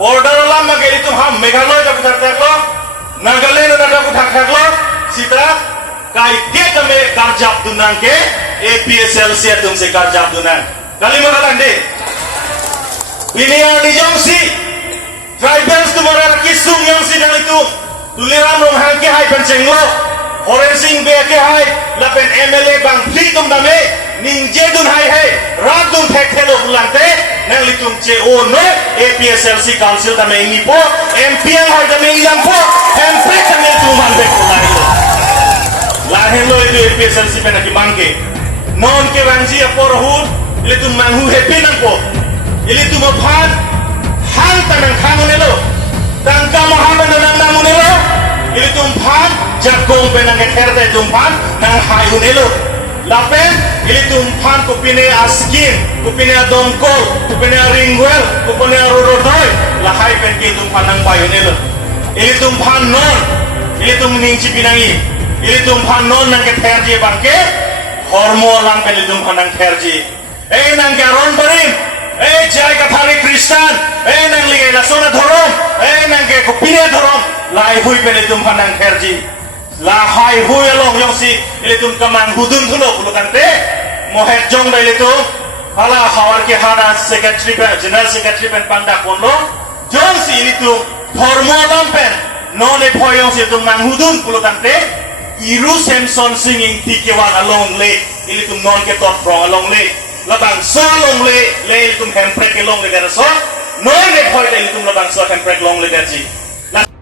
border alam mageli tum ham Meghalaya jabu thaklo Nagaland na jabu thaklo sita kai dia kame karjap dunang ke APSLC tum se karjap dunang kali magalan de ini yang dijongsi tribals tumara kisung yang sidang itu tuliram rong hangke hai pencenglo Horensing be ke hai lapen MLA bang pli tum dame ningje dun hai rat dun thek thelo ulante nang litung che o no APSLC council dame ini po MP yang hai dame ilang po MP dame tuman be lahir lo itu APSLC pe nak mangke non ke ranji apor hud ile tum manghu happy nang po ile tum phan hang tanang khanunelo tangka mahaman nang namunelo ile tum phan jakong pe nang kherde tum phan nang hayunelo lapen ili tumpan kupine askin kupine dongkol kupine ringwel kupine rorodoi lahai pen ki tumpan nang bayonelo ili tumpan non ili tum ningci pinangi ili tumpan non nang ke therji bangke hormo lang pen ili tumpan nang therji nang garon barim jai kathari kristan nang ligai lasona dhorom nang ke kupine dhorom lai hui pen ili tumpan nang therji lahai hui along yang si ile tum kamang hudun thulo bulukante mohet jong dai ile tum hala hawar ke hana secretary general secretary pen panda konlo jong si ile tum dharma lampen non e phoyong si tum mang hudun bulukante iru samson singing tikewan along le ile tum non ke tot from along le labang so long le ile tum hemprek ke long le der so non e phoy ile tum labang so hemprek long le der ji